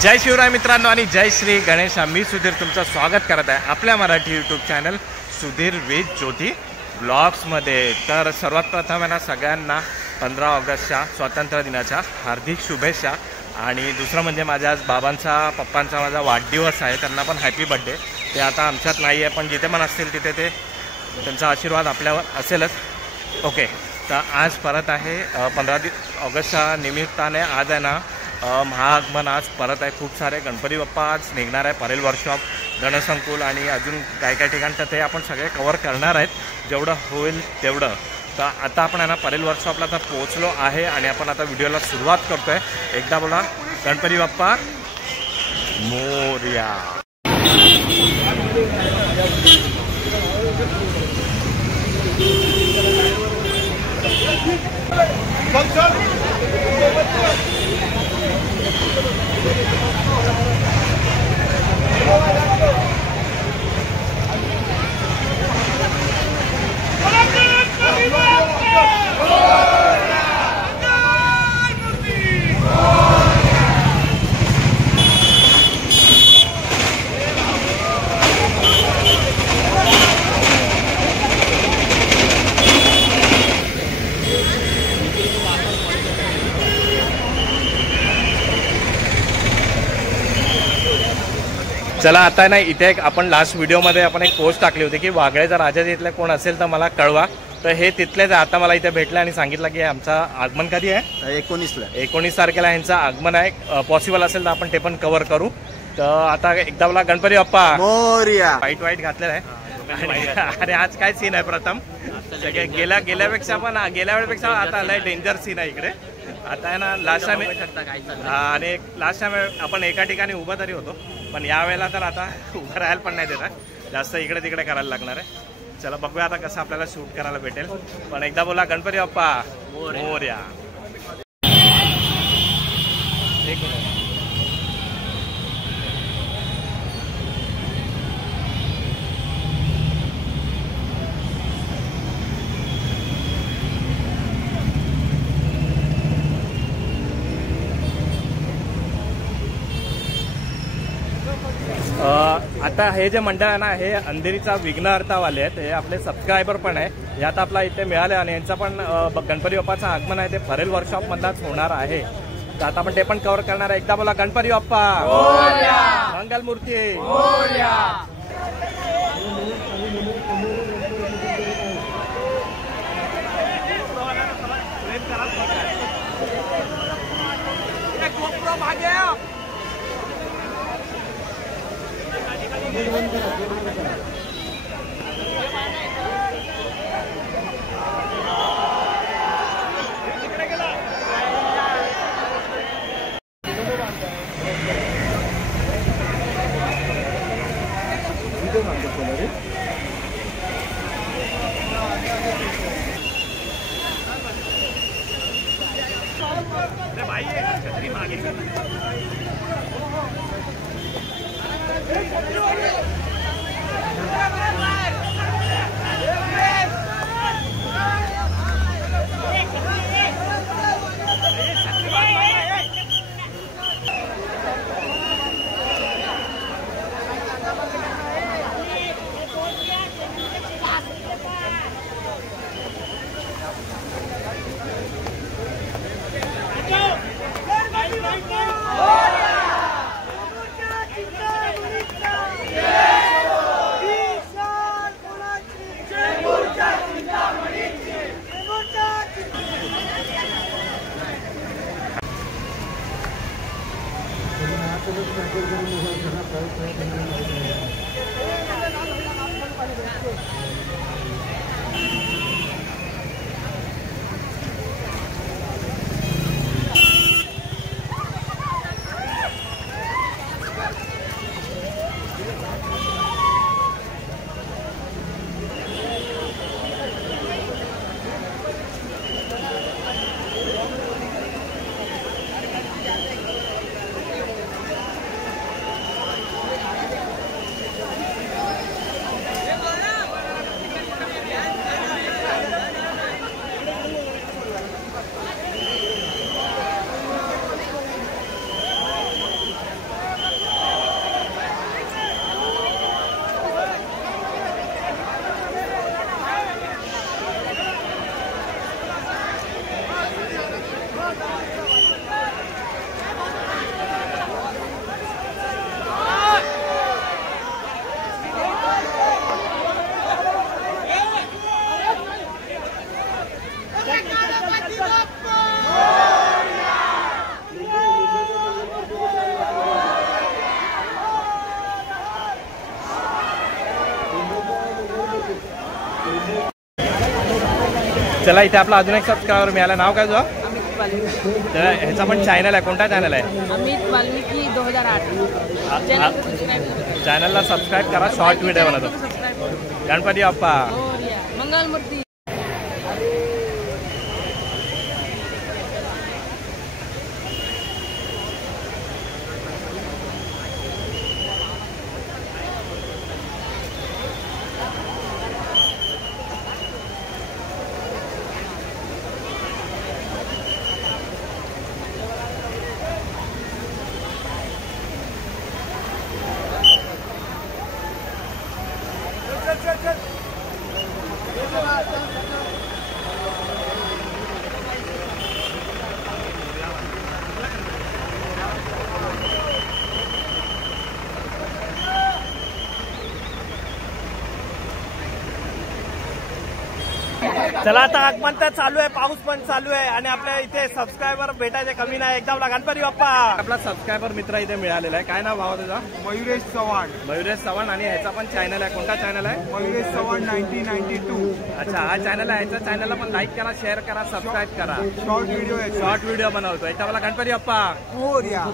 जय शिवराय मित्रांनो आणि जय श्री गणेश। मी सुधीर तुमचं स्वागत करत आहे आपल्या Marathi YouTube channel Sudhir with Jyoti ब्लॉग्समध्ये। तर सर्वात प्रथम आहे ना सगळ्यांना 15 ऑगस्टच्या स्वातंत्र्य दिनाच्या हार्दिक शुभेच्छा। आणि दुसरं म्हणजे माझ्या आज बाबांचा पप्पांचा माझा वाढदिवस आहे, त्यांना पण हॅपी बर्थडे। ते आता आमच्यात नाही आहे पण जिथे पण असतील तिथे ते त्यांचा आशीर्वाद आपल्यावर असेलच। ओके, तर आज परत आहे 15 ऑगस्टच्या निमित्ताने आज आहे ना महाआगमन आज परत आहे। खूप सारे गणपती बाप्पा आज निघणार आहे। परेल वर्कशॉप, गणसंकुल आणि अजून काय काय ठिकाणचं ते आपण सगळे कवर करणार आहेत जेवढं होईल तेवढं। तर आता आपण आहे ना परेल वर्कशॉपला तर पोहोचलो आहे आणि आपण आता व्हिडिओला सुरुवात करतो आहे। एकदा बोला गणपती बाप्पा मोरया। चला आता ना इथे एक आपण लास्ट व्हिडिओमध्ये आपण एक पोस्ट टाकली होती की वागळेचा राजा तिथले कोण असेल तर मला कळवा। तर हे तिथलेच आता मला इथे भेटलं आणि सांगितलं की आमचा आगमन कधी आहे 19 तारखेला यांचं आगमन आहे। पॉसिबल असेल तर आपण ते पण कव्हर करू। तर आता एकदा मला गणपती बाप्पा मोरया। वाईट घातलेलं आहे आणि आज काय सीन आहे प्रथम गेल्या वेळेपेक्षा आता लय डेंजर सीन आहे इकडे। आता आहे ना लास्ट टाइम आणि लास्ट टाइम आपण एका ठिकाणी उभं तरी होतो पण यावेळेला तर आता उभं राहायला पण नाही देणार, जास्त इकडे तिकडे करायला लागणार आहे। चला बघूया आता कसं आपल्याला शूट करायला भेटेल। पण एकदा बोला गणपती बाप्पा मोरया। आता हे जे मंडळ आहे ना हे अंधेरीचा विघ्नहर्तावाले आहेत, हे आपले सबस्क्रायबर पण आहे। हे आता आपला इथे मिळाले आणि यांचा पण गणपती बाप्पाचं आगमन आहे ते परेल वर्कशॉप मधलाच होणार आहे। तर आता आपण ते पण कव्हर करणार आहे। एकदा बोला गणपती बाप्पा मोरया, मंगलमूर्ती मोरया। Yeah! चला इथे आपला अजून एक सबस्क्रायबर मिळाला. नाव काय तुझं? अमित वाल्मिकी. तर ह्याचा पण चॅनल आहे. कोणता चॅनल आहे? अमित वाल्मिकी 2008. चॅनलला सबस्क्राईब करा. शॉर्ट व्हिडिओ बनवतो. गणपती बाप्पा मंगलमूर्ती. चला आता आगमन तर चालू आहे. पाऊस पण चालू आहे आणि आपल्या इथे सबस्क्रायबर भेटायचे कमी नाही. एकदम गणपती बाप्पा. आपला सबस्क्रायबर मित्र इथे मिळालेला आहे. काय नाव भावा तुझा? मयुरेश चव्हाण. मयुरेश चव्हाण. आणि ह्याचा पण चॅनल आहे. कोणता चॅनल आहे? मयुरेश चव्हाण 1992. अच्छा हा चॅनल आहे. ह्याच्या चॅनलला पण लाईक करा, शेअर करा, सबस्क्राईब करा. शॉर्ट व्हिडिओ आहे. शॉर्ट व्हिडिओ बनवतो. एकदा मला गणपती बाप्पा. मोरया.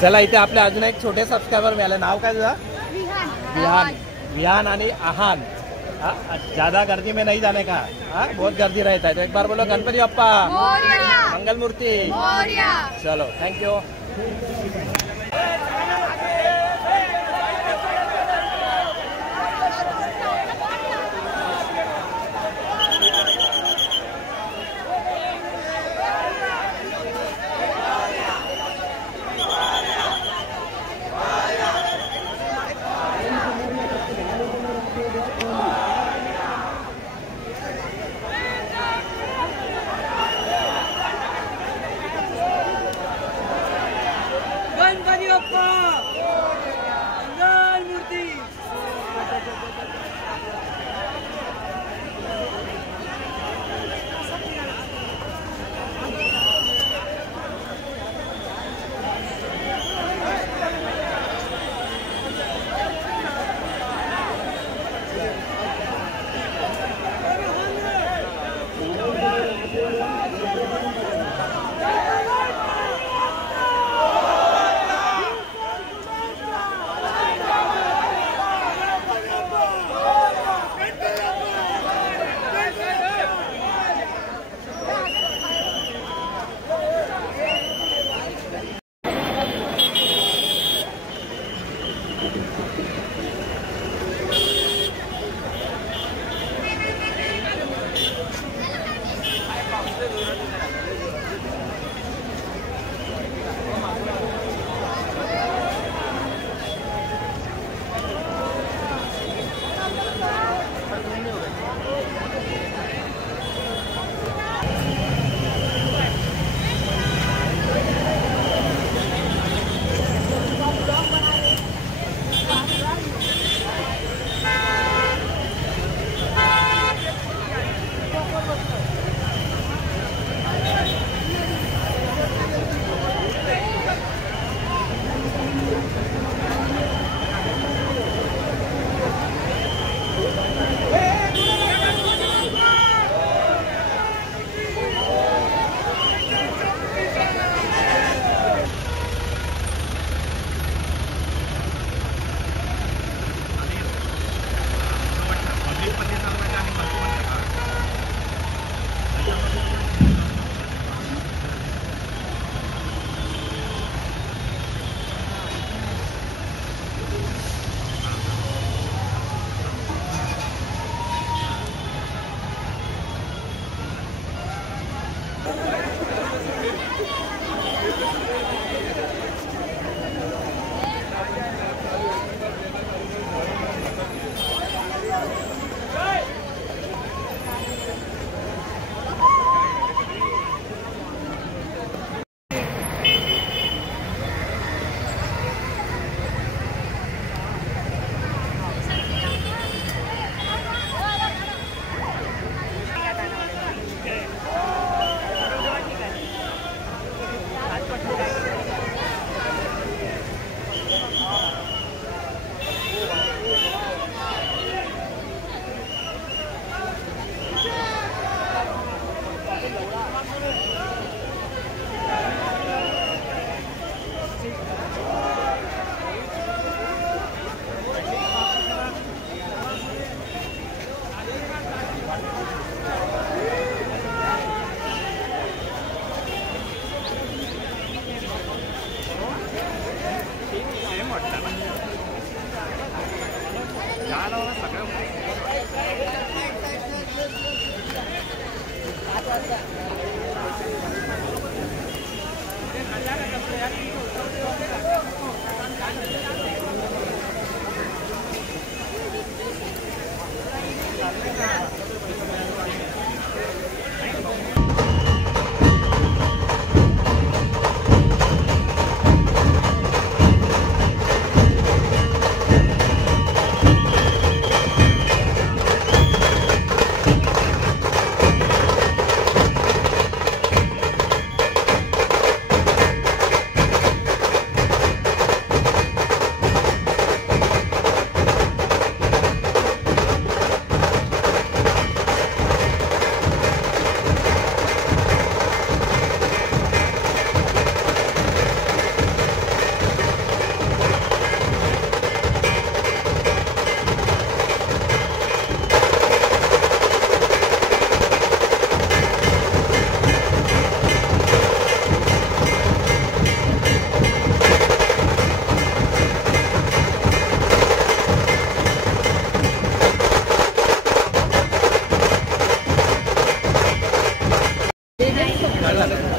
चला इथे आपले अजून एक छोटे सबस्क्रायबर मिळाले. नाव काय तुझा? विहान. विहान आणि आहान. ज्यादा गर्दी में नहीं जाने का. बहुत गर्दी रहता है. तो एक बार बोलो गणपती बाप्पा. मंगलमूर्ती. चलो थँक्यू. गणपती बाप्पा. मंगलमूर्ती.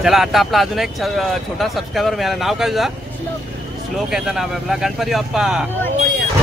चला आता आपला अजून एक छोटा सबस्क्रायबर मिळाला. नाव काय तुझा? श्लोक याचं नाव आहे आपला. गणपती बाप्पा.